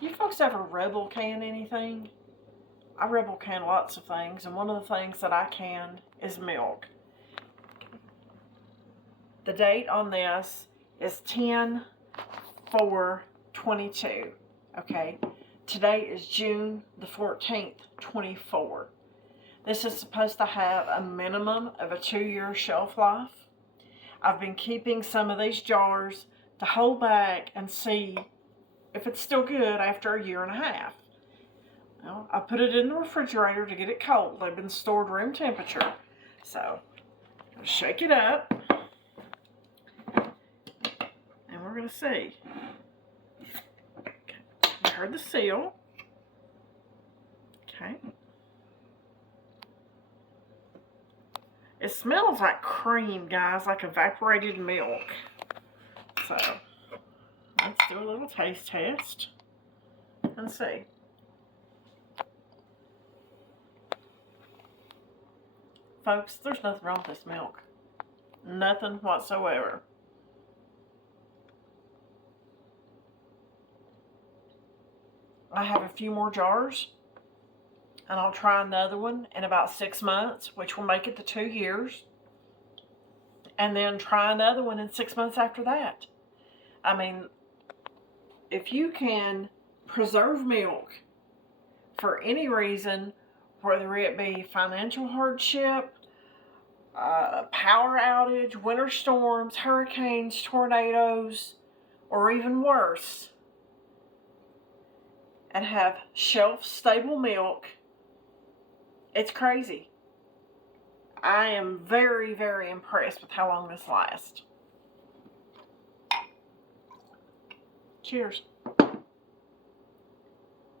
You folks ever Rebel can anything? I Rebel can lots of things, and one of the things that I can is milk. The date on this is 10/4/22. Okay, today is June the 14th, 24. This is supposed to have a minimum of a 2-year shelf life. I've been keeping some of these jars to hold back and see if it's still good after a year and a half. Well, I put it in the refrigerator to get it cold. They've been stored room temperature. So, shake it up. And we're going to see. Okay. You heard the seal. Okay. It smells like cream, guys, like evaporated milk. So, let's do a little taste test and see. Folks, there's nothing wrong with this milk. Nothing whatsoever. I have a few more jars, and I'll try another one in about 6 months, which will make it to 2 years. And then try another one in 6 months after that. I mean, if you can preserve milk for any reason, whether it be financial hardship, power outage, winter storms, hurricanes, tornadoes, or even worse, and have shelf-stable milk, it's crazy. I am very, very impressed with how long this lasts. Cheers.